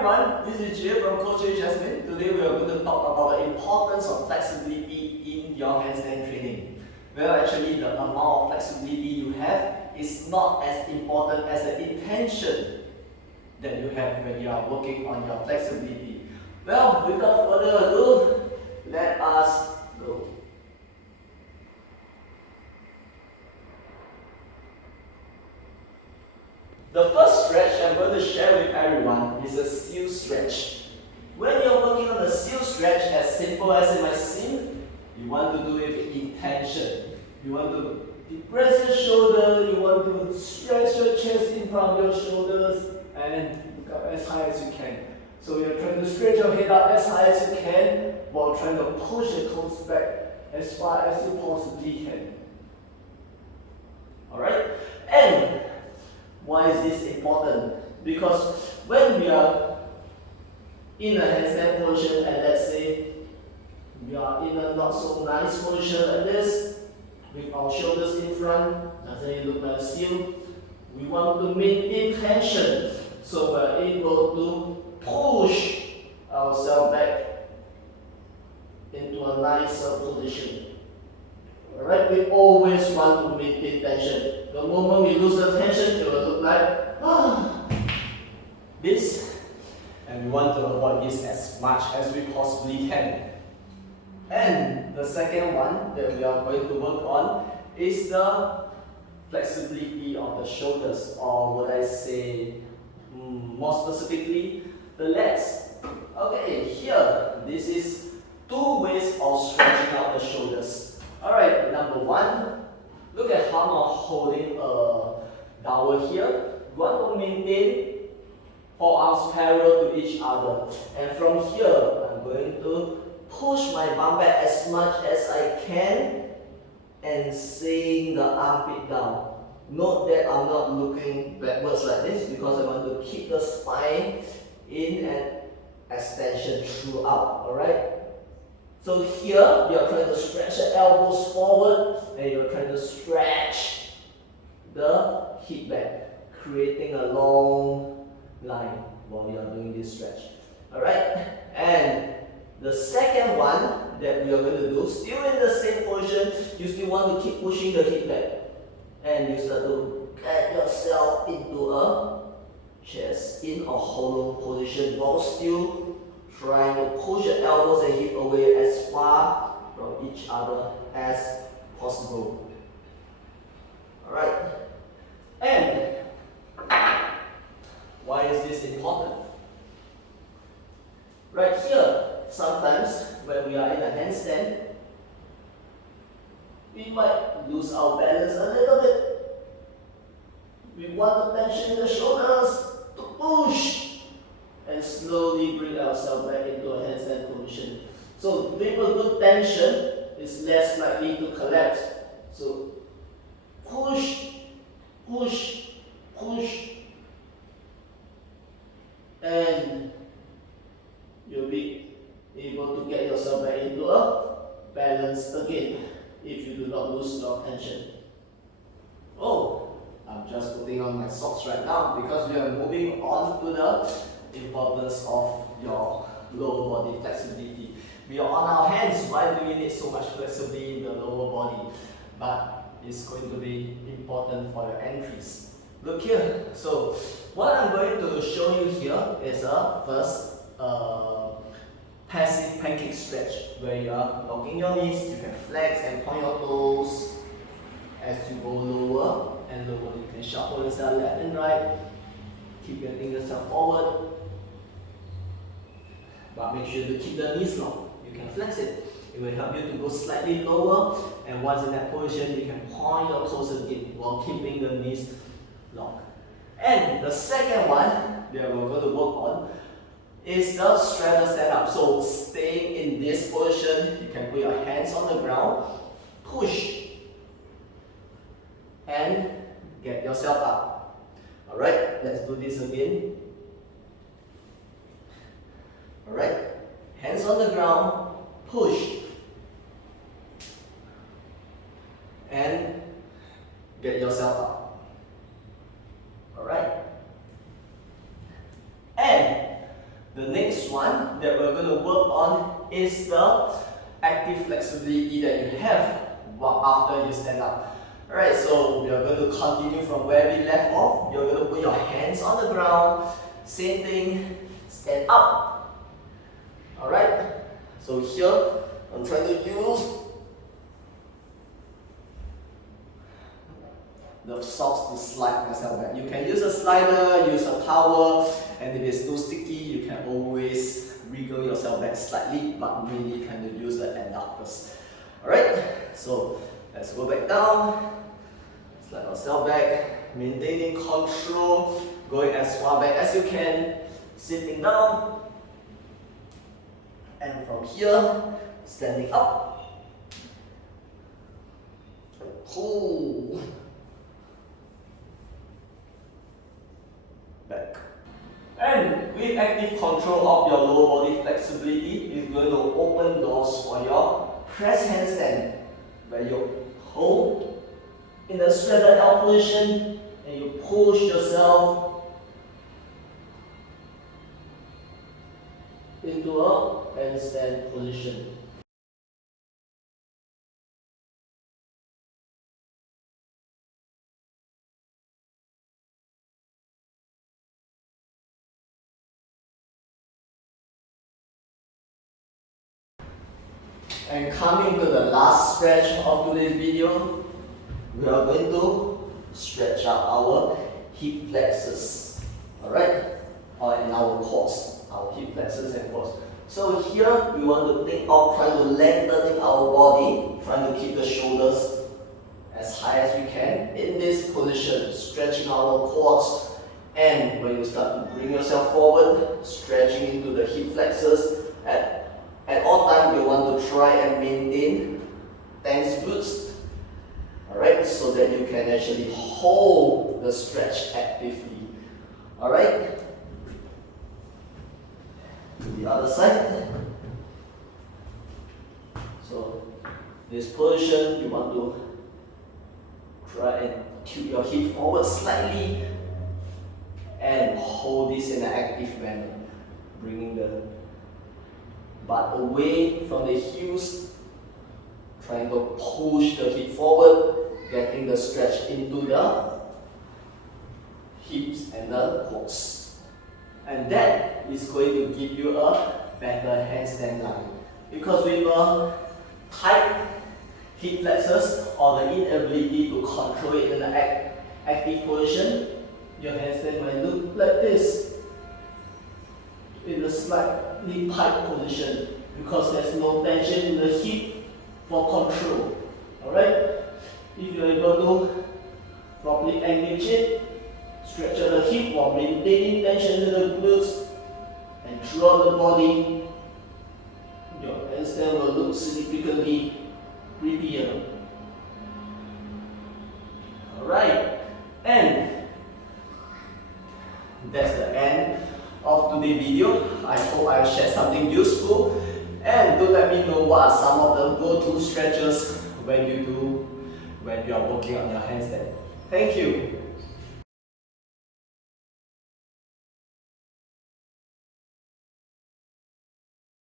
everyone, this is Jay from Coach Jasmine. Today we are going to talk about the importance of flexibility in your handstand training. Well, actually the amount of flexibility you have is not as important as the intention that you have when you are working on your flexibility. Well, without further ado, let us go. The first stretch I'm going to share with everyone is a seal stretch. When you're working on the seal stretch, as simple as it might seem, you want to do it with intention. You want to depress your shoulder, you want to stretch your chest in front of your shoulders and look up as high as you can. So you're trying to stretch your head up as high as you can while trying to push the toes back as far as you possibly can. Alright? And why is this important? Because when we are in a handstand position and let's say we are in a not so nice position like this, with our shoulders in front, doesn't it look like a seal? We want to maintain tension so we're able to push ourselves back into a nicer position. Alright, we always want to maintain tension. The moment we lose the tension, it will look like this. And we want to avoid this as much as we possibly can. And the second one that we are going to work on is the flexibility of the shoulders, or would I say more specifically, the legs. Okay, here, this is two ways of stretching out the shoulders. Alright, number one, look at how I'm holding a dowel here. You want to maintain forearms parallel to each other. And from here, I'm going to push my bum back as much as I can and seeing the armpit down. Note that I'm not looking backwards like this because I want to keep the spine in an extension throughout. Alright? So here, you're trying to stretch the elbows forward and you're trying to stretch the hip back, creating a long line while you're doing this stretch. Alright? And the second one that we are going to do, still in the same position, you still want to keep pushing the hip back. And you start to get yourself into a chest in a hollow position while still trying to push your elbows and hip away as far from each other as possible. Alright? And why is this important? Right here, sometimes when we are in a handstand, we might lose our balance a little bit. We want to tension the shoulders to push and slowly bring ourselves back into a handstand position. So with a good tension is less likely to collapse. So push, push, push, and you'll be able to get yourself back into a balance again if you do not lose your tension. Oh, I'm just putting on my socks right now because we are moving on to the importance of your lower body flexibility. We are on our hands. Why do we need so much flexibility in the lower body? But it's going to be important for your entries. Look here. So what I'm going to show you here is a first passive pancake stretch where you are locking your knees. You can flex and point your toes as you go lower and lower. You can shuffle yourself left and right. Keep getting yourself forward, but make sure to keep the knees long. You can flex it. It will help you to go slightly lower, and once in that position, you can point your toes again while keeping the knees long. And the second one that we're going to work on is the straddle stand up. So staying in this position, you can put your hands on the ground, push, and get yourself up. Alright, let's do this again. Alright, hands on the ground, push, and get yourself up. Alright, and The next one that we're going to work on is the active flexibility that you have after you stand up. Alright, so we are going to continue from where we left off. You're going to put your hands on the ground, same thing, stand up. Alright, so here I'm trying to use the socks to slide myself back. You can use a slider, use a towel, and if it's too sticky, you can always wriggle yourself back slightly, but really kind of use the adductors. Alright, so let's go back down, slide ourselves back, maintaining control, going as far back as you can, sitting down, and from here, standing up. Cool. Back. And with active control of your lower body flexibility, it's going to open doors for your press handstand, where you hold in the straightened out position and you push yourself into a handstand position. And coming to the last stretch of today's video, we are going to stretch out our hip flexors, alright? And our quads, our hip flexors and quads. So here we want to think of trying to lengthening our body, trying to keep the shoulders as high as we can in this position, stretching our quads. And when you start to bring yourself forward, stretching into the hip flexors. At all times, you want to try and maintain tense glutes, alright, so that you can actually hold the stretch actively, alright. To the other side. So, this position, you want to try and tilt your hip forward slightly and hold this in an active manner, bringing the butt away from the heels, trying to push the hip forward, getting the stretch into the hips and the quads. And that is going to give you a better handstand line. Because with a tight hip flexors or the inability to control it in an active position, your handstand might look like this, in a slightly tight position, because there's no tension in the hip for control. Alright? If you're able to properly engage it, stretch out the hip while maintaining tension in the glutes and throughout the body, your handstand will look significantly prettier. Alright? And that's the end of today's video. I hope I shared something useful, and do let me know what are some of the go-to stretches when you are working on your handstand. Thank you.